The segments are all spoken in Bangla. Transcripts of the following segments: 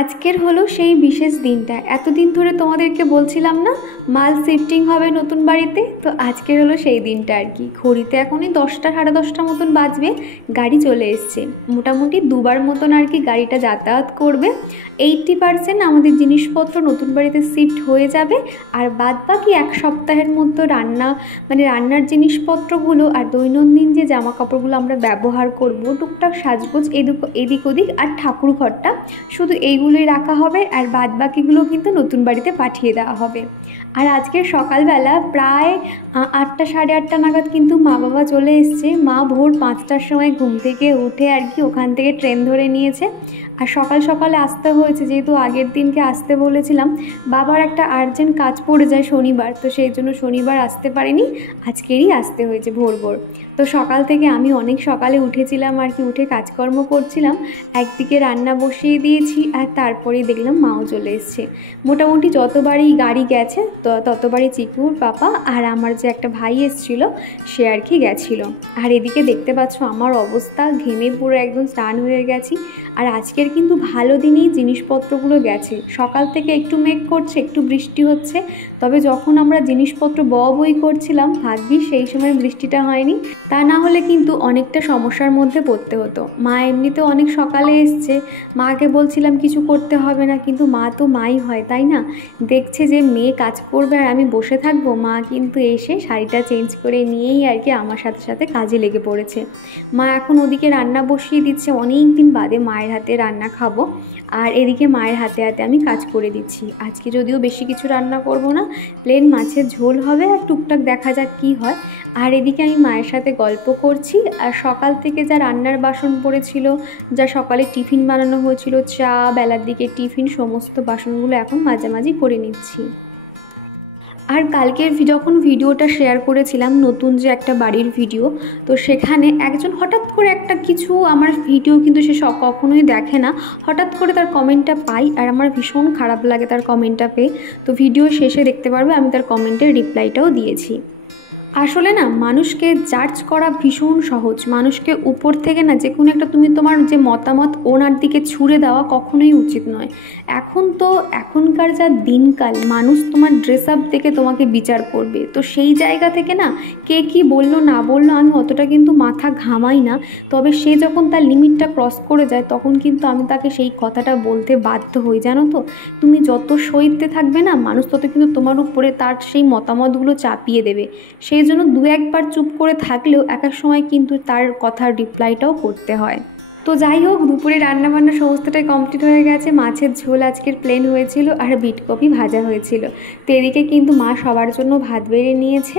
আজকের হলো সেই বিশেষ দিনটা। এতদিন ধরে তোমাদেরকে বলছিলাম না মাল শিফটিং হবে নতুন বাড়িতে, তো আজকের হলো সেই দিনটা আর কি। ঘড়িতে এখনই 10টা সাড়ে 10টা মতন বাজবে, গাড়ি চলে এসছে। মোটামুটি দুবার মতন আর কি গাড়িটা যাতায়াত করবে। 80% আমাদের জিনিসপত্র নতুন বাড়িতে শিফট হয়ে যাবে, আর বাদ বাকি এক সপ্তাহের মধ্যে রান্নার জিনিসপত্রগুলো আর দৈনন্দিন যে জামা কাপড়গুলো আমরা ব্যবহার করব, টুকটাক সাজগোজ এদিক ওদিক আর ঠাকুর ঘরটা, শুধু এইগুলোই রাখা হবে, আর বাদ বাকিগুলো কিন্তু নতুন বাড়িতে পাঠিয়ে দেওয়া হবে। আর আজকের সকালবেলা প্রায় 8টা সাড়ে 8টা নাগাদ কিন্তু মা বাবা চলে এসছে। মা ভোর 5টার সময় ঘুম থেকে উঠে আর কি ওখান থেকে ট্রেন ধরে নিয়েছে। আর সকাল সকালে আসতে হয়েছে, যেহেতু আগের দিনকে আসতে বলেছিলাম। বাবার একটা আর্জেন্ট কাজ পড়ে যায় শনিবার, তো সেই জন্য শনিবার আসতে পারিনি, আজকেরই আসতে হয়েছে ভোর ভোর। তো সকাল থেকে আমি অনেক সকালে উঠেছিলাম আর কি, উঠে কাজকর্ম করছিলাম। একদিকে রান্না বসিয়ে দিয়েছি, আর তারপরেই দেখলাম মাও চলে এসছে। মোটামুটি যতবারই গাড়ি গেছে ততবারই চিকুর পাপা আর আমার যে একটা ভাই এসেছিল সে আর কি গেছিলো। আর এদিকে দেখতে পাচ্ছ আমার অবস্থা, ঘেমে পুরো একদম স্নান হয়ে গেছি। আর আজকের কিন্তু ভালো দিনেই জিনিসপত্রগুলো গেছে। সকাল থেকে একটু মেঘ করছে, একটু বৃষ্টি হচ্ছে, তবে যখন আমরা জিনিসপত্র বই করছিলাম ভাগ্যিস সেই সময় বৃষ্টিটা হয়নি, তা না হলে কিন্তু অনেকটা সমস্যার মধ্যে পড়তে হতো। মা এমনিতেও অনেক সকালে এসছে, মাকে বলছিলাম কিছু করতে হবে না, কিন্তু মা তো মাই হয় তাই না। দেখছে যে মেয়ে কাজ করবে আর আমি বসে থাকবো, মা কিন্তু এসে শাড়িটা চেঞ্জ করে নিয়েই আর কি আমার সাথে সাথে কাজে লেগে পড়েছে। মা এখন ওদিকে রান্না বসিয়ে দিচ্ছে, অনেক দিন বাদে মায়ের হাতে রান্না খাবো, আর এদিকে মায়ের হাতে হাতে আমি কাজ করে দিচ্ছি। আজকে যদিও বেশি কিছু রান্না করব না, প্লেন মাছের ঝোল হবে, আর টুকটাক দেখা যাক কী হয়। আর এদিকে আমি মায়ের সাথে গল্প করছি, আর সকাল থেকে যা রান্নার বাসন পড়েছিল, যা সকালে টিফিন বানানো হয়েছিল, চা, বেলার দিকে টিফিন, সমস্ত বাসনগুলো এখন মাঝামাঝি করে নিচ্ছি। আর কালকের যখন ভিডিওটা শেয়ার করেছিলাম নতুন যে একটা বাড়ির ভিডিও, তো সেখানে একজন হঠাৎ করে একটা কিছু আমার ভিডিও কিন্তু সে কখনোই দেখে না, হঠাৎ করে তার কমেন্টটা পাই, আর আমার ভীষণ খারাপ লাগে তার কমেন্টটা পেয়ে। তো ভিডিও শেষে দেখতে পারবে আমি তার কমেন্টের রিপ্লাইটাও দিয়েছি। আসলে না, মানুষকে জাজ করা ভীষণ সহজ। মানুষকে উপর থেকে না যে কোনো একটা তুমি তোমার যে মতামত ওনার দিকে ছুড়ে দেওয়া কখনোই উচিত নয়। এখনকার যা দিনকাল, মানুষ তোমার ড্রেস আপ দেখে তোমাকে বিচার করবে, তো সেই জায়গা থেকে না কে কী বললো না বললো আমি অতটা কিন্তু মাথা ঘামাই না। তবে সে যখন তার লিমিটটা ক্রস করে যায় তখন কিন্তু আমি তাকে সেই কথাটা বলতে বাধ্য হই। জানো তো, তুমি যত সইতে থাকবে না, মানুষ তত কিন্তু তোমার উপরে তার সেই মতামতগুলো চাপিয়ে দেবে। সেই জন্য দু একবার চুপ করে থাকলেও এক এক সময় কিন্তু তার কথার রিপ্লাইটাও করতে হয়। তো যাই হোক, দুপুরে রান্নাবান্না সমস্তটাই কমপ্লিট হয়ে গেছে। মাছের ঝোল আজকের প্লেন হয়েছিল, আর বিটকপি ভাজা হয়েছিল। তো এদিকে কিন্তু মা সবার জন্য ভাত বেড়ে নিয়েছে।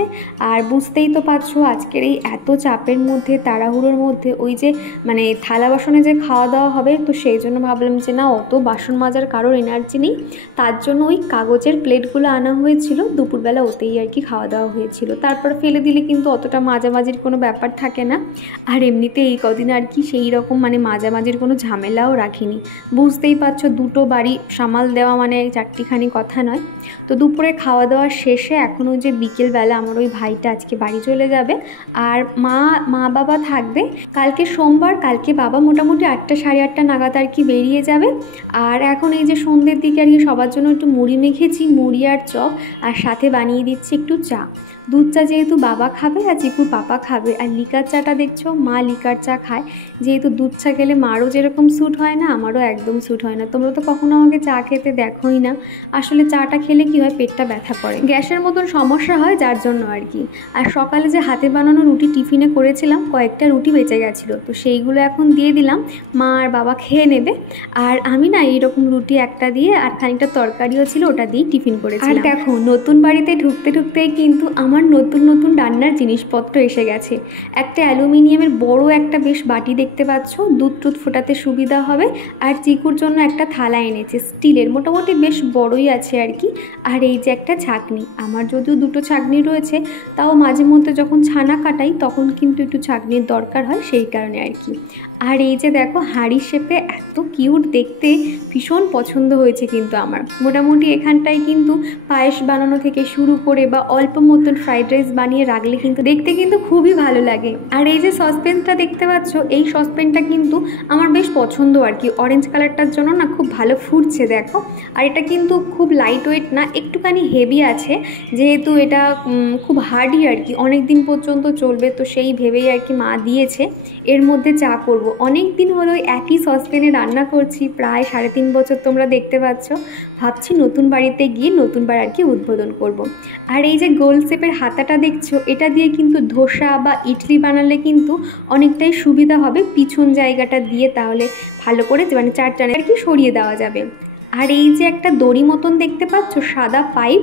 আর বুঝতেই তো পারছো আজকের এই এত চাপের মধ্যে, তাড়াহুড়োর মধ্যে, ওই যে থালা বাসনে যে খাওয়া দাওয়া হবে, তো সেই জন্য ভাবলাম যে না, অত বাসন মাজার কারোর এনার্জি নেই, তার জন্য ওই কাগজের প্লেটগুলো আনা হয়েছিল, দুপুরবেলা ওতেই আর কি খাওয়া দাওয়া হয়েছিল। তারপর ফেলে দিলে কিন্তু অতটা মাজামাজির কোনো ব্যাপার থাকে না। আর এমনিতে এই কদিন আর কি সেই রকম মাঝামাঝির কোনো ঝামেলাও রাখিনি। বুঝতেই পারছো, দুটো বাড়ি সামাল দেওয়া চারটিখানি কথা নয়। তো দুপুরে খাওয়া দাওয়া শেষে এখন ওই যে বিকেলবেলা আমার ওই ভাইটা আজকে বাড়ি চলে যাবে, আর মা বাবা থাকবে। কালকে সোমবার, কালকে বাবা মোটামুটি 8টা সাড়ে 8টা নাগাদ আর কি বেরিয়ে যাবে। আর এখন এই যে সন্ধ্যের দিকে আর কি সবার জন্য একটু মুড়ি মেখেছি, মুড়ি আর চপ, আর সাথে বানিয়ে দিচ্ছি একটু চা। দুধ চা যেহেতু বাবা খাবে আর চিকুর পাপা খাবে, আর লিকার চাটা দেখছো মা লিকার চা খায়। যেহেতু দুধ চা খেলে মারও যেরকম স্যুট হয় না, আমারও একদম স্যুট হয় না। তোমরা তো কখনো আমাকে চা খেতে দেখোই না। আসলে চাটা খেলে কি হয়, পেটটা ব্যথা করে, গ্যাসের মতন সমস্যা হয়, যার জন্য আর কি। আর সকালে যে হাতে বানানো রুটি টিফিনে করেছিলাম, কয়েকটা রুটি বেঁচে গেছিলো, তো সেইগুলো এখন দিয়ে দিলাম, মা আর বাবা খেয়ে নেবে। আর আমি না এইরকম রুটি একটা দিয়ে আর খানিকটা তরকারিও ছিল, ওটা দিয়ে টিফিন করেছি। আর দেখো, নতুন বাড়িতে ঢুকতে ঢুকতেই কিন্তু আমার নতুন নতুন রান্নার জিনিসপত্র এসে গেছে। একটা অ্যালুমিনিয়ামের বড় একটা বেশ বাটি দেখতে পাচ্ছ, দুধ টুধ ফোটাতে সুবিধা হবে। আর চিকুর জন্য একটা থালা এনেছে স্টিলের, মোটামুটি বেশ বড়ই আছে আর কি। আর এই যে একটা ছাঁকনি, আমার যদিও দুটো ছাঁকনি রয়েছে, তাও মাঝে মধ্যে যখন ছানা কাটাই তখন কিন্তু একটু ছাঁকনির দরকার হয়, সেই কারণে আর কি। আর এই যে দেখো হাঁড়ি শেপে এত কিউট দেখতে, ভীষণ পছন্দ হয়েছে কিন্তু আমার। মোটামুটি এখানটায় কিন্তু পায়েস বানানো থেকে শুরু করে বা অল্প মতন ফ্রাইড রাইস বানিয়ে রাখলে কিন্তু দেখতে কিন্তু খুবই ভালো লাগে। আর এই যে সসপ্যানটা দেখতে পাচ্ছ, এই সসপ্যানটা কিন্তু আমার বেশ পছন্দ আর কি, অরেঞ্জ কালারটার জন্য না খুব ভালো ফুটছে দেখো। আর এটা কিন্তু খুব লাইট ওয়েট না, একটুখানি হেভি আছে, যেহেতু এটা খুব হার্ডই আর কি, অনেক দিন পর্যন্ত চলবে, তো সেই ভেবেই আর কি মা দিয়েছে। এর মধ্যে চা করব। অনেক দিন হলো একই সসপ্যানে রান্না করছি, প্রায় 3.5 বছর তোমরা দেখতে পাচ্ছ। ভাবছি নতুন বাড়িতে গিয়ে নতুনবার আর কি উদ্বোধন করব। আর এই যে গোল শেপের হাতাটা দেখছো, এটা দিয়ে কিন্তু ধোসা বা ইডলি বানালে কিন্তু অনেকটাই সুবিধা হবে, পিছন জায়গাটা দিয়ে তাহলে ভালো করে মানে চারটানে আর কি সরিয়ে দেওয়া যাবে। আর এই যে একটা দড়ি মতন দেখতে পাচ্ছ সাদা পাইপ,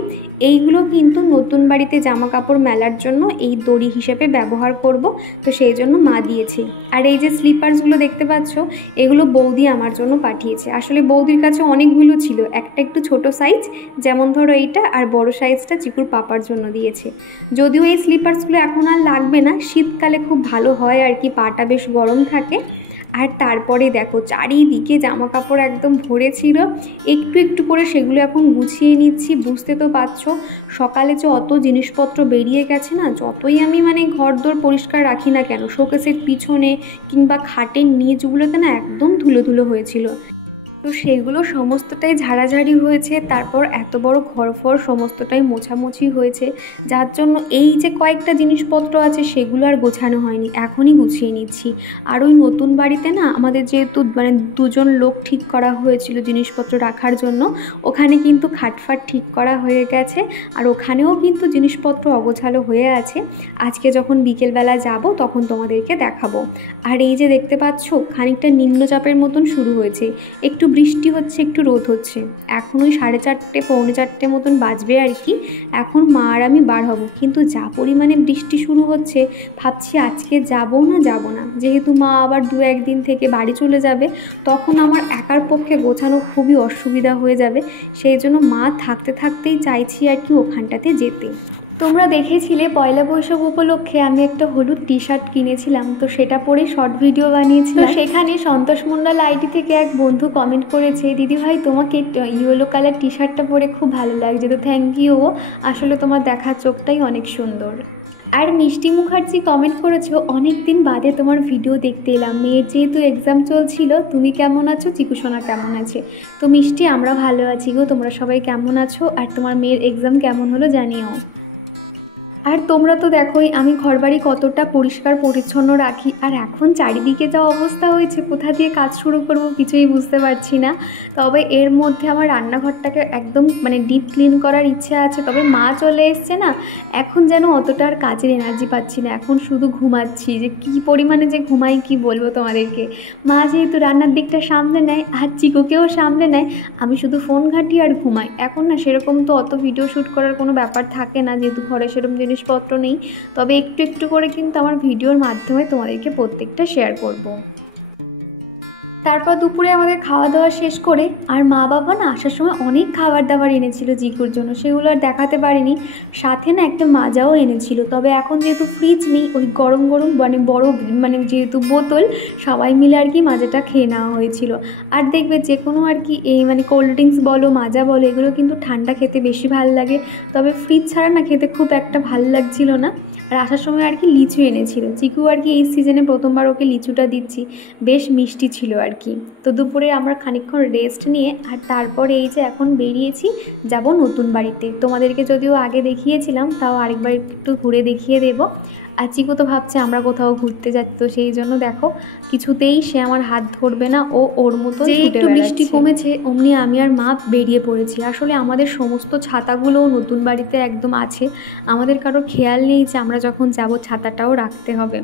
এইগুলো কিন্তু নতুন বাড়িতে জামা কাপড় মেলার জন্য এই দড়ি হিসেবে ব্যবহার করব, তো সেই জন্য মা দিয়েছে। আর এই যে স্লিপার্সগুলো দেখতে পাচ্ছ, এগুলো বৌদি আমার জন্য পাঠিয়েছে। আসলে বৌদির কাছে অনেকগুলো ছিল, একটা একটু ছোট সাইজ যেমন ধরো এইটা, আর বড় সাইজটা চিকুর পাপার জন্য দিয়েছে। যদিও এই স্লিপার্সগুলো এখন আর লাগবে না, শীতকালে খুব ভালো হয় আর কি, পাটা বেশ গরম থাকে। আর তারপরে দেখো চারিদিকে জামা কাপড় একদম ভরে ছিল, একটু একটু করে সেগুলো এখন গুছিয়ে নিচ্ছি। বুঝতে তো পারছো সকালে যে অত জিনিসপত্র বেরিয়ে গেছে না, যতই আমি মানে ঘরদোর পরিষ্কার রাখি না কেন, শোকেসের পিছনে কিংবা খাটের নিচগুলোতে না একদম ধুলো ধুলো হয়েছিল। তো সেগুলো সমস্তটাই ঝাড়াঝাড়ি হয়েছে, তারপর এত বড় ঘরফর সমস্তটাই মোছামুছি হয়েছে, যার জন্য এই যে কয়েকটা জিনিসপত্র আছে সেগুলো আর গোছানো হয়নি, এখনই গুছিয়ে নিচ্ছি। আর ওই নতুন বাড়িতে না আমাদের যেহেতু মানে 2জন লোক ঠিক করা হয়েছিল জিনিসপত্র রাখার জন্য, ওখানে কিন্তু খাটফাট ঠিক করা হয়ে গেছে, আর ওখানেও কিন্তু জিনিসপত্র অগোছালো হয়ে আছে। আজকে যখন বিকেলবেলা যাব তখন তোমাদেরকে দেখাবো। আর এই যে দেখতে পাচ্ছ খানিকটা নিম্নচাপের মতন শুরু হয়েছে, একটু বৃষ্টি হচ্ছে একটু রোদ হচ্ছে। এখন ওই 4:30 পৌনে 4টে মতন বাজবে আর কি, এখন মা আর আমি বার হব। কিন্তু যা পরিমাণে বৃষ্টি শুরু হচ্ছে, ভাবছি আজকে যাব না, যেহেতু মা আবার 2-1 দিন থেকে বাড়ি চলে যাবে, তখন আমার একার পক্ষে গোছানো খুবই অসুবিধা হয়ে যাবে। সেই জন্য মা থাকতে থাকতেই চাইছি আর কি ওখানটাতে যেতে। তোমরা দেখেছিলে পয়লা বৈশাখ উপলক্ষে আমি একটা হলুদ টি শার্ট কিনেছিলাম, তো সেটা পরে শর্ট ভিডিও বানিয়েছিলাম। সেখানে সন্তোষ মণ্ডল আইডি থেকে এক বন্ধু কমেন্ট করেছে, দিদি ভাই তোমাকে ইয়েলো কালার টি শার্টটা পরে খুব ভালো লাগছে, তো থ্যাংক ইউ, আসলে তোমার দেখার চোখটাই অনেক সুন্দর। আর মিষ্টি মুখার্জি কমেন্ট করেছো, অনেক দিন বাদে তোমার ভিডিও দেখতে এলাম, মেয়ের যেহেতু এক্সাম চলছিল, তুমি কেমন আছো, চিকুসোনা কেমন আছে? তো মিষ্টি আমরা ভালো আছি গো, তোমরা সবাই কেমন আছো? আর তোমার মেয়ের এক্সাম কেমন হলো জানিও। আর তোমরা তো দেখোই আমি ঘরবাড়ি কতটা পরিষ্কার পরিচ্ছন্ন রাখি, আর এখন চারিদিকে যা অবস্থা হয়েছে, কোথা দিয়ে কাজ শুরু করব কিছুই বুঝতে পারছি না। তবে এর মধ্যে আমার রান্নাঘরটাকে একদম মানে ডিপ ক্লিন করার ইচ্ছা আছে, তবে মা চলে এসছে না, এখন যেন অতটা আর কাজের এনার্জি পাচ্ছি না, এখন শুধু ঘুমাচ্ছি। যে কী পরিমাণে যে ঘুমাই কি বলবো তোমাদেরকে। মা যেহেতু রান্নার দিকটা সামলে নেয় আর চিকুকেও সামলে নেয়, আমি শুধু ফোন ঘাঁটি আর ঘুমাই। এখন না সেরকম তো অত ভিডিও শ্যুট করার কোনো ব্যাপার থাকে না, যেহেতু ঘরে সেরকম জিনিসপত্র নেই। তবে একটু একটু করে কিন্তু আমার ভিডিওর মাধ্যমে তোমাদেরকে প্রত্যেকটা শেয়ার করব। তারপর দুপুরে আমাদের খাওয়া দাওয়া শেষ করে, আর মা বাবা না আসার সময় অনেক খাবার দাবার এনেছিল জিকুর জন্য, সেগুলো আর দেখাতে পারিনি। সাথে না একটা মাজাও এনেছিল, তবে এখন যেহেতু ফ্রিজ নেই, ওই গরম গরম মানে বড় মানে যেহেতু বোতল, সবাই মিলে আর কি মাজাটা খেয়ে নেওয়া হয়েছিল। আর দেখবে যে কোনো আর কি এই মানে কোল্ড ড্রিঙ্কস বলো মাজা বলো, এগুলো কিন্তু ঠান্ডা খেতে বেশি ভালো লাগে, তবে ফ্রিজ ছাড়া না খেতে খুব একটা ভালো লাগছিল না। আর আসার সময় আর কি লিচু এনেছিল চিকু, আর কি এই সিজনে প্রথমবার ওকে লিচুটা দিচ্ছি, বেশ মিষ্টি ছিল আর কি। তো দুপুরে আমরা খানিকক্ষণ রেস্ট নিয়ে আর তারপরে এই যে এখন বেরিয়েছি যাব নতুন বাড়িতে। তোমাদেরকে যদিও আগে দেখিয়েছিলাম, তাও আরেকবার একটু ঘুরে দেখিয়ে দেবো। আর চিকু তো ভাবছে আমরা কোথাও ঘুরতে যাচ্ছি, তো সেই জন্য দেখো কিছুতেই সে আমার হাত ধরবে না, ও ওর মতো যে একটু বৃষ্টি কমেছে অমনি আমি আর মা বেরিয়ে পড়েছি। আসলে আমাদের সমস্ত ছাতাগুলোও নতুন বাড়িতে একদম আছে, আমাদের কারো খেয়াল নেই যে আমরা যখন যাব ছাতাটাও রাখতে হবে,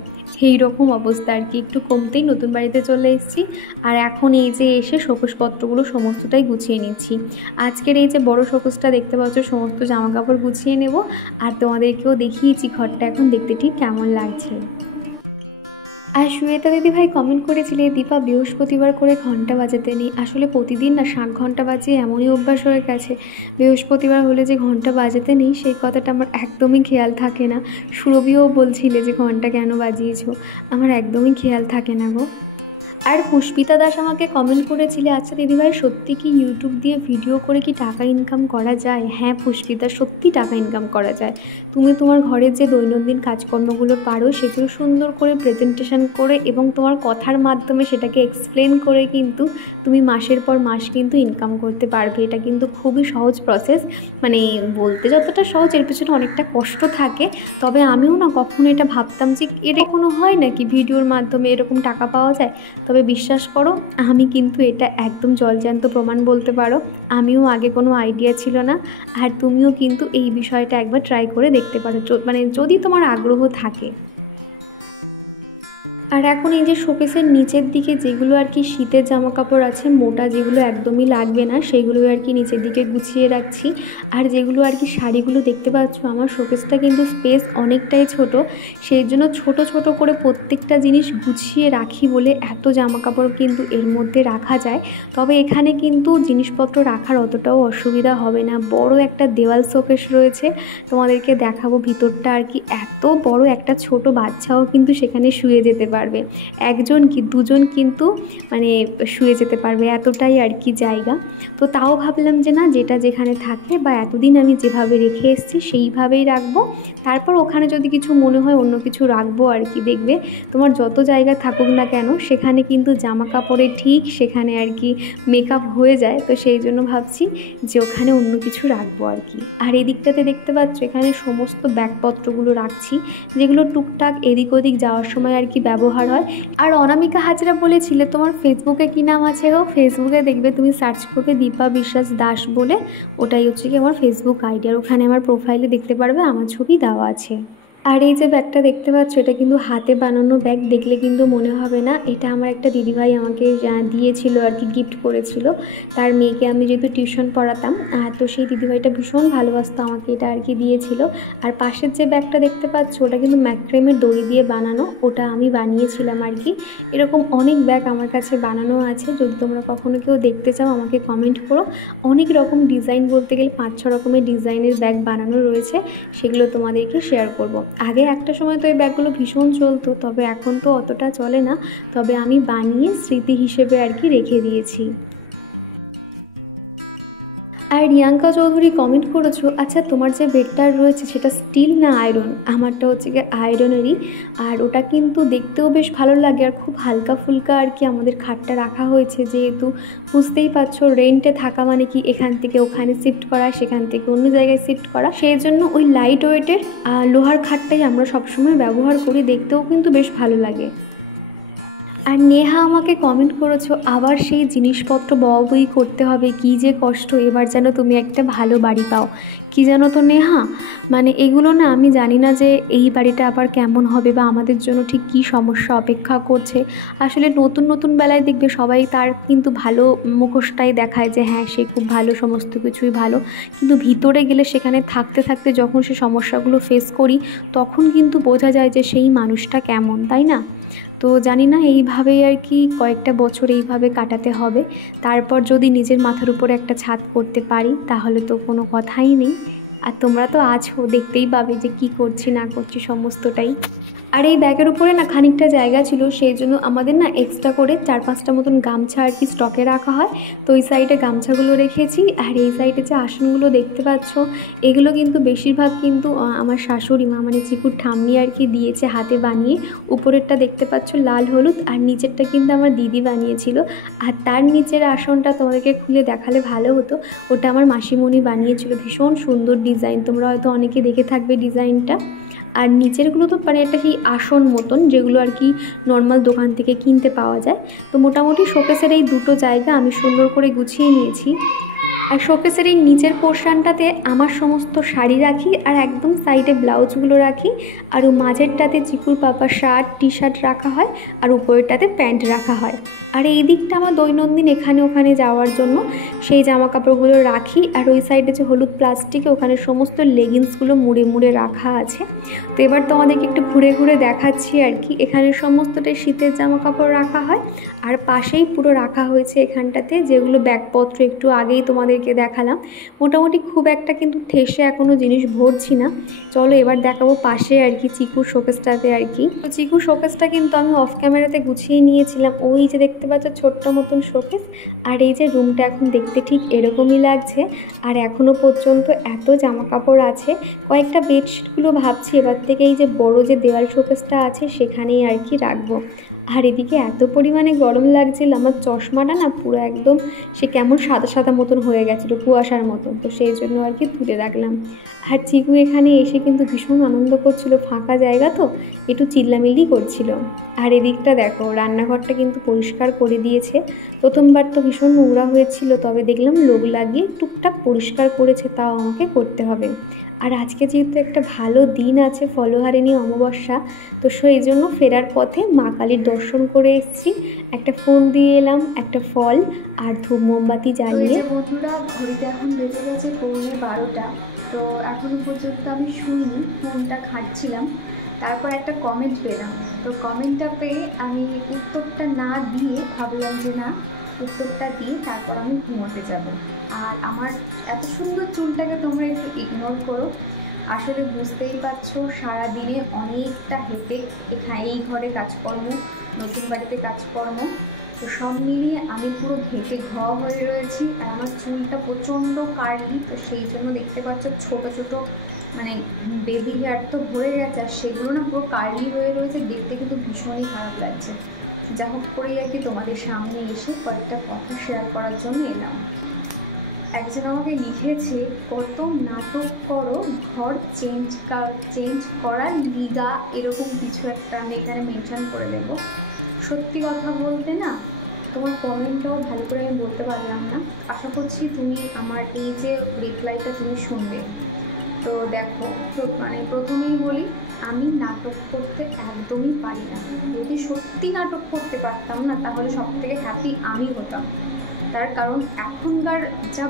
এই রকম অবস্থা আর কি। একটু কমতেই নতুন বাড়িতে চলে এসেছি, আর এখন এই যে এসে শোকেসপত্রগুলো সমস্তটাই গুছিয়ে নিচ্ছি। আজকের এই যে বড় শোকেসটা দেখতে পাচ্ছ, সমস্ত জামা কাপড় গুছিয়ে নেব, আর তোমাদেরকেও দেখিয়েছি ঘরটা এখন দেখতে ঠিক কেমন লাগছে। আর শ্বেতা দিদিভাই কমেন্ট করেছিলে, দীপা বৃহস্পতিবার করে ঘন্টা বাজাতে নেই। আসলে প্রতিদিন না 7 ঘন্টা বাজিয়ে এমনই অভ্যাস হয়ে গেছে, বৃহস্পতিবার হলে যে ঘন্টা বাজাতে নেই সেই কথাটা আমার একদমই খেয়াল থাকে না। সুরভিও বলছিলে যে ঘন্টা কেন বাজিয়েছো, আমার একদমই খেয়াল থাকে না গো। আর পুষ্পিতা দাস আমাকে কমেন্ট করেছিলে, আচ্ছা দিদিভাই সত্যি কি ইউটিউব দিয়ে ভিডিও করে কি টাকা ইনকাম করা যায়? হ্যাঁ পুষ্পিতা, সত্যি টাকা ইনকাম করা যায়। তুমি তোমার ঘরের যে দৈনন্দিন কাজকর্মগুলো পারো সেগুলো সুন্দর করে প্রেজেন্টেশন করে এবং তোমার কথার মাধ্যমে সেটাকে এক্সপ্লেন করে কিন্তু তুমি মাসের পর মাস কিন্তু ইনকাম করতে পারবে। এটা কিন্তু খুবই সহজ প্রসেস, মানে বলতে যতটা সহজ এর পেছনে অনেকটা কষ্ট থাকে। তবে আমিও না কখনো এটা ভাবতাম যে এটা কোনো হয় নাকি ভিডিওর মাধ্যমে এরকম টাকা পাওয়া যায়। তবে বিশ্বাস করো, আমি কিন্তু এটা একদম জলজ্যান্ত প্রমাণ বলতে পারো। আমিও আগে কোনো আইডিয়া ছিল না, আর তুমিও কিন্তু এই বিষয়টা একবার ট্রাই করে দেখতে পারো, মানে যদি তোমার আগ্রহ থাকে। আর এখন এই যে শোকেসের নিচের দিকে যেগুলো আর কি শীতের জামা কাপড় আছে মোটা, যেগুলো একদমই লাগবে না সেগুলো আর কি নিচের দিকে গুছিয়ে রাখছি। আর যেগুলো আর কি শাড়িগুলো দেখতে পাচ্ছ, আমার শোকেসটা কিন্তু স্পেস অনেকটাই ছোট, সেই জন্য ছোট ছোট করে প্রত্যেকটা জিনিস গুছিয়ে রাখি বলে এত জামা কাপড় কিন্তু এর মধ্যে রাখা যায়। তবে এখানে কিন্তু জিনিসপত্র রাখার অতটাও অসুবিধা হবে না। বড় একটা দেওয়াল শোকেস রয়েছে, তোমাদেরকে দেখাবো ভিতরটা আর কি। এত বড় একটা ছোট বাচ্চাও কিন্তু সেখানে শুয়ে যেতে পারবে, একজন কি দুজন কিন্তু মানে শুয়ে যেতে পারবে, এতটাই আর কি জায়গা। তো তাও ভাবলাম যে না, যেটা যেখানে থাকে বা এতদিন আমি যেভাবে রেখে এসেছি সেইভাবেই রাখবো। তারপর ওখানে যদি কিছু মনে হয় অন্য কিছু রাখবো আর কি। দেখবে তোমার যত জায়গা থাকুক না কেন সেখানে কিন্তু জামা কাপড়ে ঠিক সেখানে আর কি মেকআপ হয়ে যায়। তো সেই জন্য ভাবছি যে ওখানে অন্য কিছু রাখবো আর কি। আর এদিকটাতে দেখতে পাচ্ছ এখানে সমস্ত ব্যাগপত্রগুলো রাখছি, যেগুলো টুকটাক এদিক ওদিক যাওয়ার সময় আর কি ব্যবহার হয়। আর অনামিকা হাজরা বলেছিলে তোমার ফেসবুকে কী নাম আছে গো? ফেসবুকে দেখবে তুমি সার্চ করবে দীপা বিশ্বাস দাস বলে, ওটাই হচ্ছে কি আমার ফেসবুক আইডি। আর ওখানে আমার প্রোফাইলে দেখতে পারবে আমার ছবি দেওয়া আছে। আর এই যে ব্যাগটা দেখতে পাচ্ছ এটা কিন্তু হাতে বানানো ব্যাগ, দেখলে কিন্তু মনে হবে না। এটা আমার একটা দিদিভাই আমাকে দিয়েছিল আর কি, গিফট করেছিল। তার মেয়েকে আমি যেহেতু টিউশন পড়াতাম, তো সেই দিদিভাইটা ভীষণ ভালোবাসতো, আমাকে এটা আর কি দিয়েছিল। আর পাশের যে ব্যাগটা দেখতে পাচ্ছ ওটা কিন্তু ম্যাক্রেমের দড়ি দিয়ে বানানো, ওটা আমি বানিয়েছিলাম আর কি। এরকম অনেক ব্যাগ আমার কাছে বানানো আছে, যদি তোমরা কখনো কেউ দেখতে চাও আমাকে কমেন্ট করো। অনেক রকম ডিজাইন, বলতে গেলে 5-6 রকমের ডিজাইনের ব্যাগ বানানো রয়েছে, সেগুলো তোমাদেরকে শেয়ার করব। আগে একটা সময় তো এই ব্যাগগুলো ভীষণ চলতো, তবে এখন তো অতটা চলে না। তবে আমি বানিয়ে স্মৃতি হিসেবে আর কি রেখে দিয়েছি। আর রিয়াঙ্কা চৌধুরী কমেন্ট করেছো, আচ্ছা তোমার যে বেডটা রয়েছে সেটা স্টিল না আয়রন? আমারটা হচ্ছে গিয়ে আয়রনেরই। আর ওটা কিন্তু দেখতেও বেশ ভালো লাগে, আর খুব হালকা ফুলকা আর কি আমাদের খাটটা রাখা হয়েছে। যেহেতু বুঝতেই পারছো রেন্টে থাকা মানে কি এখান থেকে ওখানে শিফট করা, সেখান থেকে অন্য জায়গায় শিফট করা, সেই জন্য ওই লাইট ওয়েটের লোহার খাটটাই আমরা সবসময় ব্যবহার করি, দেখতেও কিন্তু বেশ ভালো লাগে। আর নেহা আমাকে কমেন্ট করেছো, আবার সেই জিনিসপত্র বই করতে হবে, কী যে কষ্ট, এবার যেন তুমি একটা ভালো বাড়ি পাও। কী জানো তো নেহা, মানে এগুলো না আমি জানি না যে এই বাড়িটা আবার কেমন হবে বা আমাদের জন্য ঠিক কী সমস্যা অপেক্ষা করছে। আসলে নতুন নতুন বেলায় দেখবে সবাই তার কিন্তু ভালো মুখোশটাই দেখায় যে হ্যাঁ সে খুব ভালো, সমস্ত কিছুই ভালো, কিন্তু ভিতরে গেলে সেখানে থাকতে থাকতে যখন সে সমস্যাগুলো ফেস করি তখন কিন্তু বোঝা যায় যে সেই মানুষটা কেমন, তাই না? তো জানি না, এইভাবেই আর কি কয়েকটা বছর এইভাবে কাটাতে হবে। তারপর যদি নিজের মাথার উপরে একটা ছাদ করতে পারি তাহলে তো কোনো কথাই নেই। আর তোমরা তো আছো, দেখতেই পাবে যে কি করছি না করছি সমস্তটাই। আর এই ব্যাগের উপরে না খানিকটা জায়গা ছিল, সেই জন্য আমাদের না এক্সট্রা করে 4-5টা মতন গামছা আর কি স্টকে রাখা হয়। তো ওই সাইডে গামছাগুলো রেখেছি। আর এই সাইডে যে আসনগুলো দেখতে পাচ্ছ এগুলো কিন্তু বেশিরভাগ কিন্তু আমার শাশুড়ি মা মানে চিকুর ঠাম্মি আর কি দিয়েছে হাতে বানিয়ে। উপরেরটা দেখতে পাচ্ছ লাল হলুদ, আর নিচেরটা কিন্তু আমার দিদি বানিয়েছিল। আর তার নিচের আসনটা তোমাদেরকে খুলে দেখালে ভালো হতো, ওটা আমার মাসিমণি বানিয়েছিল, ভীষণ সুন্দর ডিজাইন, তোমরা হয়তো অনেকে দেখে থাকবে ডিজাইনটা। আর নিচেরগুলো তো মানে একটা সেই আসন মতন যেগুলো আর কি নর্মাল দোকান থেকে কিনতে পাওয়া যায়। তো মোটামুটি শোকেসের এই দুটো জায়গা আমি সুন্দর করে গুছিয়ে নিয়েছি। আর শোকেসের এই নিচের পোর্শনটাতে আমার সমস্ত শাড়ি রাখি, আর একদম সাইডে ব্লাউজগুলো রাখি, আর ও মাঝেরটাতে চিকুর পাপা শার্ট টি শার্ট রাখা হয়, আর উপরেরটাতে প্যান্ট রাখা হয়। আর এই দিকটা আমার দৈনন্দিন এখানে ওখানে যাওয়ার জন্য সেই জামা কাপড়গুলো রাখি। আর ওই সাইডে যে হলুদ প্লাস্টিকে ওখানে সমস্ত লেগিংসগুলো মুড়ে মুড়ে রাখা আছে। তো এবার তোমাদেরকে একটু ঘুরে ঘুরে দেখাচ্ছি আর কি। এখানে সমস্তটাই শীতের জামা কাপড় রাখা হয়, আর পাশেই পুরো রাখা হয়েছে এখানটাতে যেগুলো ব্যাগপত্র একটু আগেই তোমাদেরকে তোমাদেরকে দেখালাম। মোটামুটি খুব একটা কিন্তু ঠেসে এখনও জিনিস ভরছি না। চলো এবার দেখাবো পাশে আর কি চিকুর শোকেসটাতে আর কি। তো চিকুর শোকেসটা কিন্তু আমি অফ ক্যামেরাতে গুছিয়ে নিয়েছিলাম। ওই যে দেখতে পাচ্ছ ছোট্ট মতন শোকেস, আর এই যে রুমটা এখন দেখতে ঠিক এরকমই লাগছে। আর এখনও পর্যন্ত এত জামা কাপড় আছে, কয়েকটা বেডশিটগুলো ভাবছি এবার থেকে এই যে বড় যে দেওয়াল শোকেসটা আছে সেখানেই আর কি রাখবো। আর এদিকে এত পরিমাণে গরম লাগছিল, আমার চশমাটা না পুরো একদম সে কেমন সাদা সাদা মতন হয়ে গেছিলো, কুয়াশার মতন, তো সেই জন্য আর কি তুলে রাখলাম। আর চিকু এখানে এসে কিন্তু ভীষণ আনন্দ করছিল, ফাঁকা জায়গা তো একটু চিল্লামিল্লি করছিল। আর এদিকটা দেখো রান্নাঘরটা কিন্তু পরিষ্কার করে দিয়েছে। প্রথমবার তো ভীষণ নোংরা হয়েছিল, তবে দেখলাম লোক লাগিয়ে টুকটাক পরিষ্কার করেছে, তাও আমাকে করতে হবে। আর আজকে যেহেতু একটা ভালো দিন আছে, ফলহারিণী অমাবস্যা, তো সেই জন্য ফেরার পথে মা কালীর দর্শন করে এসেছি। একটা ফোন দিয়ে এলাম, একটা ফল আর ধূপ মোমবাতি জ্বালিয়ে। বন্ধুরা ঘড়িতে এখন বেজে গেছে 11:30। তো এখনও পর্যন্ত আমি শুনিনি, ফোনটা ঘাঁটছিলাম, তারপর একটা কমেন্ট পেলাম। তো কমেন্টটা পেয়ে আমি উত্তরটা না দিয়ে ভাবলাম যে না, উত্তরটা দিয়ে তারপর আমি ঘুমোতে যাব। আর আমার এত সুন্দর চুলটাকে তোমরা একটু ইগনোর করো। আসলে বুঝতেই পারছো সারাদিনে অনেকটা হেঁটে এখানে এই ঘরে কাজকর্ম, নতুন বাড়িতে কাজকর্ম, তো সব মিলিয়ে আমি পুরো ঘেঁটে হয়ে রয়েছি। আর আমার চুলটা প্রচণ্ড কার্লি, তো সেই জন্য দেখতে পাচ্ছ ছোটো ছোটো মানে বেবি হেয়ার তো ভরে গেছে, আর সেগুলো না পুরো কার্লি হয়ে রয়েছে, দেখতে কিন্তু ভীষণই খারাপ লাগছে। যা হোক করেই আর কি তোমাদের সামনে এসে কয়েকটা কথা শেয়ার করার জন্য এলাম। একজন আমাকে লিখেছে, কত নাটক করো, ঘর চেঞ্জ করার লিগা, এরকম কিছু একটা আমি এখানে মেনশন করে দেবো। সত্যি কথা বলতে না, তোমার কমেন্টটাও ভালো করে আমি বলতে পারলাম না। আশা করছি তুমি আমার এই যে রিপ্লাইটা তুমি শুনবে। তো দেখো, মানে প্রথমেই বলি, আমি নাটক করতে একদমই পারি না। যদি সত্যি নাটক করতে পারতাম না, তাহলে সব থেকে হ্যাপি আমি হতাম। তার কারণ এখনকার যা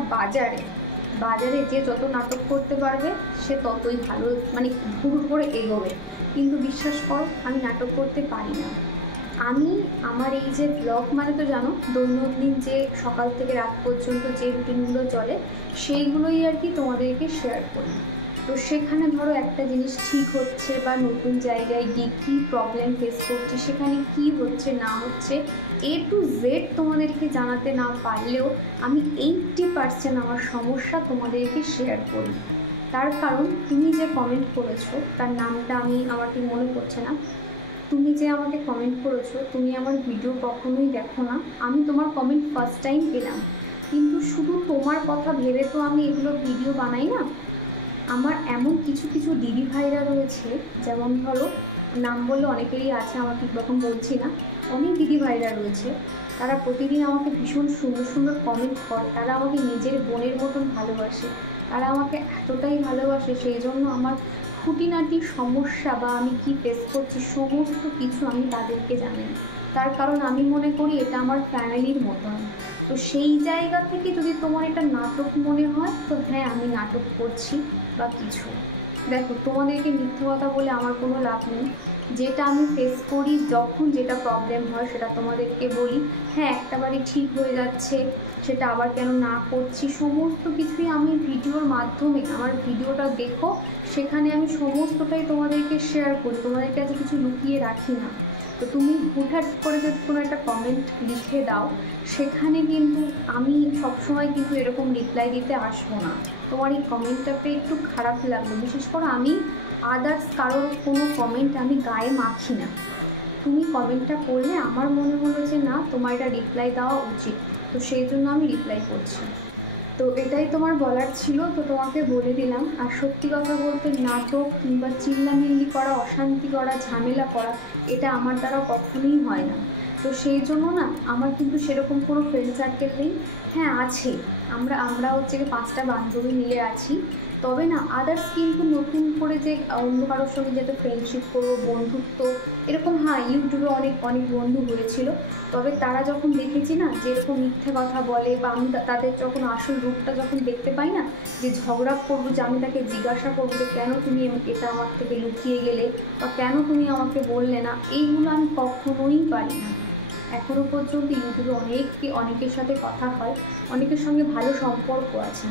বাজারে যে যত নাটক করতে পারবে সে ততই ভালো, মানে ঘুর করে এগোবে। কিন্তু বিশ্বাস করো, আমি নাটক করতে পারি না। আমি আমার এই যে ব্লগ, মানে তো জানো দৈনন্দিন যে সকাল থেকে রাত পর্যন্ত যে রুটিনগুলো চলে, সেইগুলোই আর কি তোমাদেরকে শেয়ার করি। তো সেখানে ধরো একটা জিনিস ঠিক হচ্ছে বা নতুন জায়গায় গিয়ে কী প্রবলেম ফেস করছি, সেখানে কি হচ্ছে না হচ্ছে, A to Z তোমাদেরকে জানাতে না পারলেও আমি 80% আমার সমস্যা তোমাদেরকে শেয়ার করি। তার কারণ তুমি যে কমেন্ট করেছো, তার নামটা আমার ঠিক মনে পড়ছে না, তুমি যে আমাকে কমেন্ট করেছো, তুমি আমার ভিডিও কখনোই দেখো না। আমি তোমার কমেন্ট ফার্স্ট টাইম পেলাম, কিন্তু শুধু তোমার কথা ভেবে তো আমি এগুলো ভিডিও বানাই না। আমার এমন কিছু কিছু দিদি ভাইরা রয়েছে, যেমন ধরো নাম বললে অনেকেরই আছে, আমার ঠিক রকম বলছি না, অনেক দিদি ভাইরা রয়েছে, তারা প্রতিদিন আমাকে ভীষণ সুন্দর সুন্দর কমেন্ট করে। তারা আমাকে নিজের বোনের মতন ভালোবাসে, তারা আমাকে এতটাই ভালোবাসে, সেই জন্য আমার খুঁটিনাটি সমস্যা বা আমি কি ফেস করছি সমস্ত কিছু আমি তাদেরকে জানাই। তার কারণ আমি মনে করি এটা আমার ফ্যামিলির মতন। তো সেই জায়গা থেকে যদি তোমার এটা নাটক মনে হয়, তো হ্যাঁ আমি নাটক করছি বা কিছু। দেখো, তোমাদেরকে মিথ্যে কথা বলে আমার কোনো লাভ নেই। যেটা আমি ফেস করি, যখন যেটা প্রবলেম হয় সেটা তোমাদেরকে বলি। হ্যাঁ, একটাবারই ঠিক হয়ে যাচ্ছে, সেটা আবার কেন না করছি, সমস্ত কিছুই আমি ভিডিওর মাধ্যমে, আমার ভিডিওটা দেখো, সেখানে আমি সমস্তটাই তোমাদেরকে শেয়ার করি, তোমাদের কাছে কিছু লুকিয়ে রাখি না। তো তুমি হুটহাট করে যদি কোনো একটা কমেন্ট লিখে দাও, সেখানে কিন্তু আমি সবসময় কিন্তু এরকম রিপ্লাই দিতে আসবো না। তোমার এই কমেন্টটা পেয়ে একটু খারাপ লাগলো। বিশেষ করে আমি আদার্স কারোর কোনো কমেন্ট আমি গায়ে মাখি না। তুমি কমেন্টটা করলে আমার মনে হলো যে না, তোমার এটা রিপ্লাই দেওয়া উচিত, তো সেই জন্য আমি রিপ্লাই করছি। তো এটাই তোমার বলার ছিল, তো তোমাকে বলে দিলাম। আর সত্যি কথা বলতে, নাটক কিংবা চিল্লামিল্লি করা, অশান্তি করা, ঝামেলা করা, এটা আমার দ্বারা কখনোই হয় না। তো সেই জন্য না, আমার কিন্তু সেরকম কোনো ফ্রেন্ড সার্কেল নেই। হ্যাঁ আছে, আমরা হচ্ছে 5টা বান্ধবী মিলে আছি, তবে না আদার্স কিন্তু নতুন করে যে অন্য কারোর সঙ্গে যাতে ফ্রেন্ডশিপ করবো, বন্ধুত্ব এরকম, হ্যাঁ ইউটিউবে অনেক বন্ধু হয়েছিল। তবে তারা যখন দেখেছি না যে এরকম মিথ্যে কথা বলে, বা আমি তাদের যখন আসল রূপটা যখন দেখতে পাই না, যে ঝগড়া করবো, যে আমি তাকে জিজ্ঞাসা করবো যে কেন তুমি এটা আমার থেকে লুকিয়ে গেলে, বা কেন তুমি আমাকে বললে না, এইগুলো আমি কখনোই পারি না। এখনও পর্যন্ত ইউটিউবে অনেকের সাথে কথা হয়, অনেকের সঙ্গে ভালো সম্পর্ক আছে।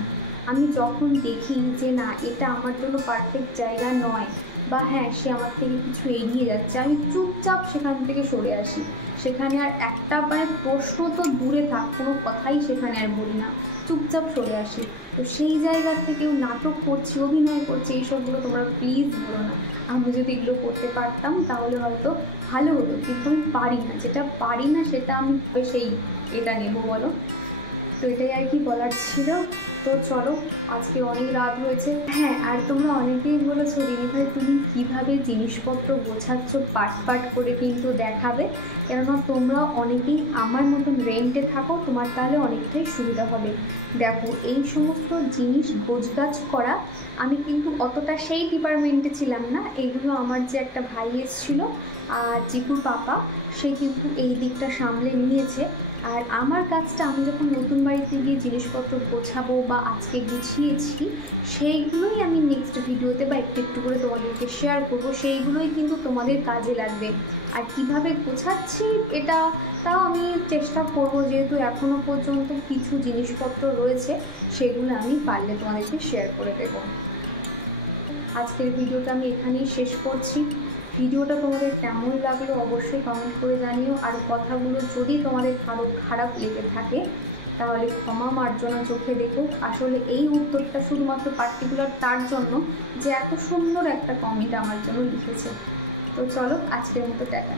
আমি যখন দেখি যে না এটা আমার জন্য পারফেক্ট জায়গা নয়, বা হ্যাঁ সে আমার থেকে কিছু এড়িয়ে যাচ্ছে, আমি চুপচাপ সেখান থেকে সরে আসি। সেখানে আর একটা প্রশ্ন তো দূরে থাক, কোনো কথাই সেখানে আর বলি না, চুপচাপ সরে আসি। তো সেই জায়গা থেকেও নাটক করছি, অভিনয় করছি, এইসবগুলো তোমরা প্লিজ বলো না। আমি যদি এগুলো করতে পারতাম তাহলে হয়তো ভালো হতো, কিন্তু আমি পারি না। যেটা পারি না সেটা আমি এটা নেব বলো? তো এটাই আর কি বলার ছিল। তো চলো, আজকে অনেক রাত হয়েছে। হ্যাঁ, আর তোমরা অনেকেই বলেছো দিদিভাই তুমি কীভাবে জিনিসপত্র গোছাচ্ছ, পাট করে কিন্তু দেখাবে, কেননা তোমরা অনেকেই আমার মতন রেন্টে থাকো, তোমার তাহলে অনেকটাই সুবিধা হবে। দেখো, এই সমস্ত জিনিস গোছগাছ করা, আমি কিন্তু অতটা সেই ডিপার্টমেন্টে ছিলাম না। এইগুলো আমার যে একটা ভাই এসেছিলো, আর জিকুর পাপা, সে কিন্তু এই দিকটা সামলে নিয়েছে। আর আমার কাজটা আমি যখন নতুন বাড়িতে গিয়ে জিনিসপত্র গোছাবো বা আজকে গুছিয়েছি, সেইগুলোই আমি নেক্সট ভিডিওতে বা একটু একটু করে তোমাদেরকে শেয়ার করব, সেইগুলোই কিন্তু তোমাদের কাজে লাগবে। আর কিভাবে গোছাচ্ছি এটা তাও আমি চেষ্টা করব, যেহেতু এখনও পর্যন্ত কিছু জিনিসপত্র রয়েছে, সেগুলো আমি পারলে তোমাদেরকে শেয়ার করে দেব। আজকের ভিডিওটা আমি এখানেই শেষ করছি। ভিডিওটা তোমাদের কেমন লাগলো অবশ্যই কমেন্ট করে জানিও। আর কথাগুলো যদি তোমাদের কারো খারাপ লেগে থাকে তাহলে ক্ষমা মার্জনা চোখে দেখো। আসলে এই উত্তরটা শুধুমাত্র পার্টিকুলার তার জন্য যে এত সুন্দর একটা কমেন্ট আমার জন্য লিখেছে। তো চলো, আজকের মতো টাটা।